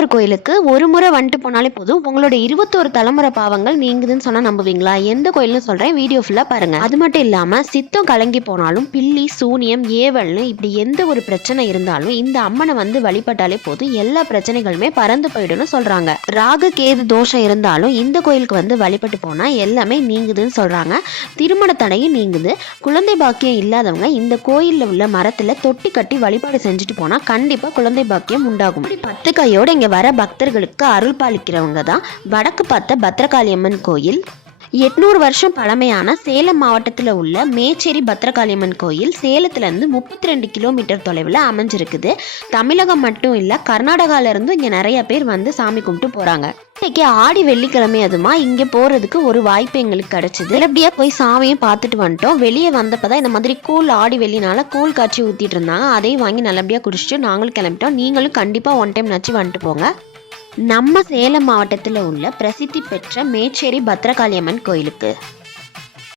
ஒரு கோயிலுக்கு ஒரு முறை வந்துட்டு போனாலே போதும் உங்களோட 21 தலைமுறை பாவங்கள் நீங்குதுன்னு சொன்னா நம்புவீங்களா? எந்த கோயில்னு சொல்றேன், வீடியோ ஃபுல்லா பாருங்க. அது மட்டும் இல்லாம சித்தம் கலங்கி போனாலும் பில்லி சூனியம் ஏவல்னு இப்படி எந்த ஒரு பிரச்சனை இருந்தாலும் இந்த அம்மனை வந்து வழிபட்டாலே போதும் எல்லா பிரச்சனைகளுமே பறந்து போயிடும்னு சொல்றாங்க. ராகு கேது தோஷம் இருந்தாலும் இந்த கோயிலுக்கு வந்து வழிபட்டு போனா எல்லாமே நீங்குதுன்னு சொல்றாங்க. திருமண தடையும் நீங்குது. குழந்தை பாக்கியம் இல்லாதவங்க இந்த கோயில்ல உள்ள மரத்துல தொட்டி கட்டி வழிபாடு செஞ்சுட்டு போனா கண்டிப்பா குழந்தை பாக்கியம் உண்டாகும். 10 கையோட இங்க வர பக்தர்களுக்கு அருள் பாலிக்கிறவங்க தான் வடக்கு பார்த்த பத்ரகாளியம்மன் கோயில். 800 வருஷம் பழமையான சேலம் மாவட்டத்தில் உள்ள மேச்சேரி பத்ரகாளியம்மன் கோயில் சேலத்துலேருந்து 32 கிலோமீட்டர் தொலைவில் அமைஞ்சிருக்குது. தமிழகம் மட்டும் இல்லை, கர்நாடகாவிலேருந்து இங்கே நிறைய பேர் வந்து சாமி கும்பிட்டு போகிறாங்க. இன்னைக்கு ஆடி வெள்ளிக்கிழமை அதுமா இங்கே போகிறதுக்கு ஒரு வாய்ப்பு எங்களுக்கு கிடச்சிது. நல்லபடியாக போய் சாமியும் பார்த்துட்டு வந்துட்டோம். வெளியே வந்தப்போ தான் இந்த மாதிரி கூழ் ஆடி வெள்ளினால கூழ் காய்ச்சி ஊற்றிட்டு இருந்தாங்க. அதையும் வாங்கி நல்லபடியாக குடிச்சிட்டு நாங்களும் கிளம்பிட்டோம். நீங்களும் கண்டிப்பாக ஒன் டைம் நச்சு வந்துட்டு போங்க. நம்ம சேலம் மாவட்டத்தில் உள்ள பிரசித்தி பெற்ற மேச்சேரி பத்ரகாளியம்மன் கோயிலுக்கு